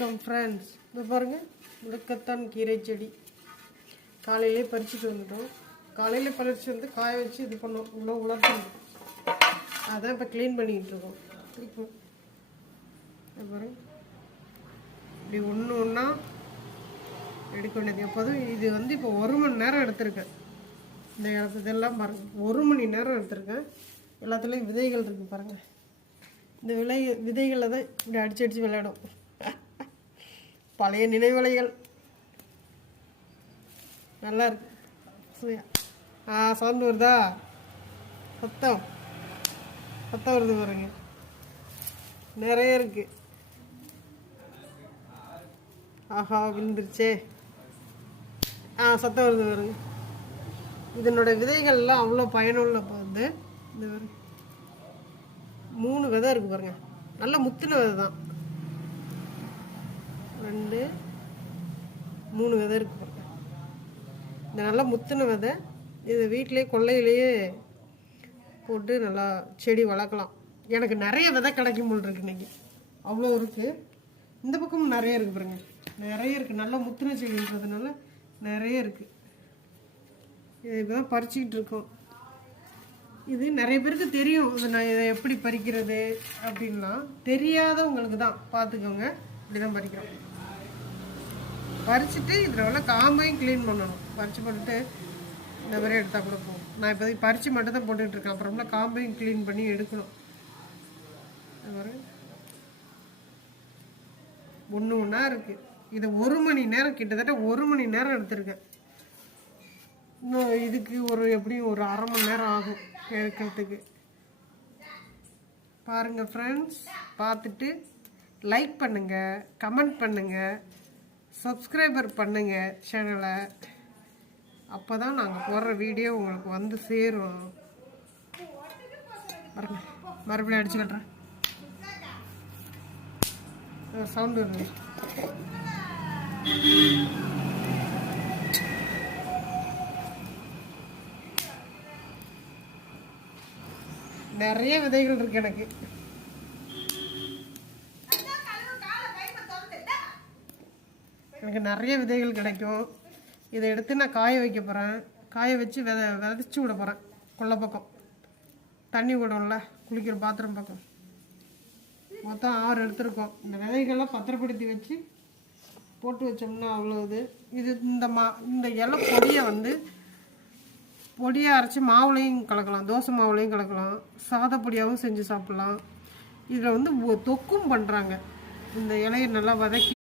வணக்கம் ஃப்ரெண்ட்ஸ். இது பாருங்கள், முடக்கத்தான் கீரை செடி காலையிலே பறிச்சுட்டு வந்துட்டோம். காலையில் பறித்து வந்து காய வச்சு இது பண்ணோம், இவ்வளோ உலர்த்தணும். அதான் இப்போ க்ளீன் பண்ணிக்கிட்டு இருக்கோம். இப்போ பாருங்க, இப்படி ஒன்று ஒன்றா எடுக்க வேண்டியது. எப்போதும் இது வந்து இப்போ 1 மணி நேரம் எடுத்திருக்கேன். இந்த இதெல்லாம் பாருங்கள், 1 மணி நேரம் எடுத்திருக்கேன். எல்லாத்துலேயும் விதைகள் இருக்குது பாருங்கள். இந்த விதைகளில் தான் இப்படி அடிச்சு அடித்து விளையாடும். பழைய நினைவலைகள் நல்லா இருக்கு. சவுண்ட் வருதா? சத்தம் வருது பாருங்க, நிறைய இருக்கு. ஆஹா, விழுந்துருச்சே. சத்தம் வருது பாருங்க. இதனோட விதைகள்லாம் அவ்வளோ பயனுள்ள வந்து இந்த 3 விதை இருக்கு பாருங்க. நல்ல முத்தின விதை தான். 2 3 விதை இருக்கு பாருங்க. இந்த நல்லா முத்தின விதை. இது வீட்டிலே கொல்லையிலேயே போட்டு நல்லா செடி வளர்க்கலாம். எனக்கு நிறைய விதை கிடைக்கும் போல் இருக்கு இன்னைக்கு. அவ்வளோ இருக்குது. இந்த பக்கமும் நிறைய இருக்குது பாருங்க, நிறைய இருக்குது. நல்லா முத்தின செடின்றதுனால நிறைய இருக்குது. இது இப்போதான் பறிச்சுக்கிட்டு இருக்கோம். இது நிறைய பேருக்கு தெரியும். இது நான் இதை எப்படி பறிக்கிறது அப்படின்லாம் தெரியாதவங்களுக்கு தான். பார்த்துக்கோங்க, இப்படி தான் பறிக்கிறோம். பறிச்சுட்டு இதில் உள்ள காம்பையும் க்ளீன் பண்ணணும். பறித்து போட்டுட்டு இந்த மாதிரி எடுத்தால் கூட போகும். நான் இப்போதைக்கு பறித்து மட்டும் தான் போட்டுக்கிட்டு இருக்கேன். அப்புறம்ல காம்பையும் க்ளீன் பண்ணி எடுக்கணும். இந்த மாதிரி ஒன்று ஒன்றா இருக்குது. இதை 1 மணி நேரம், கிட்டத்தட்ட 1 மணி நேரம் எடுத்திருக்கேன். இன்னும் இதுக்கு எப்படியும் ஒரு 1/2 மணி நேரம் ஆகும் எடுக்கிறதுக்கு. பாருங்கள் ஃப்ரெண்ட்ஸ், பார்த்துட்டு லைக் பண்ணுங்கள், கமெண்ட் பண்ணுங்கள், சப்ஸ்கிரைபர் பண்ணுங்கள் சேனலை. அப்போ தான் நாங்கள் போடுற வீடியோ உங்களுக்கு வந்து சேரும். பாருங்கள், மறுபடியும் அடிச்சு கட்டுறேன். சவுண்டு வருது. நிறைய விதைகள் இருக்கு எனக்கு. எனக்கு நிறைய விதைகள் கிடைக்கும். இதை எடுத்து நான் காய வைக்க போகிறேன். காய வச்சு விதைச்சி விட போகிறேன். கொல்லை பக்கம் தண்ணி விடும்ல, குளிக்கிற பாத்திரம் பக்கம். மொத்தம் 6 எடுத்துருக்கோம். இந்த விதைகள்லாம் பத்திரப்படுத்தி வச்சு போட்டு வச்சோம்னா அவ்வளோ இது இந்த இலை பொடியை வந்து பொடியை அரைச்சி மாவுலையும் கலக்கலாம், தோசை மாவுலையும் கலக்கலாம், சாதப்பொடியாகவும் செஞ்சு சாப்பிட்லாம். இதில் வந்து தொக்கும் பண்ணுறாங்க. இந்த இலையை நல்லா வதக்கி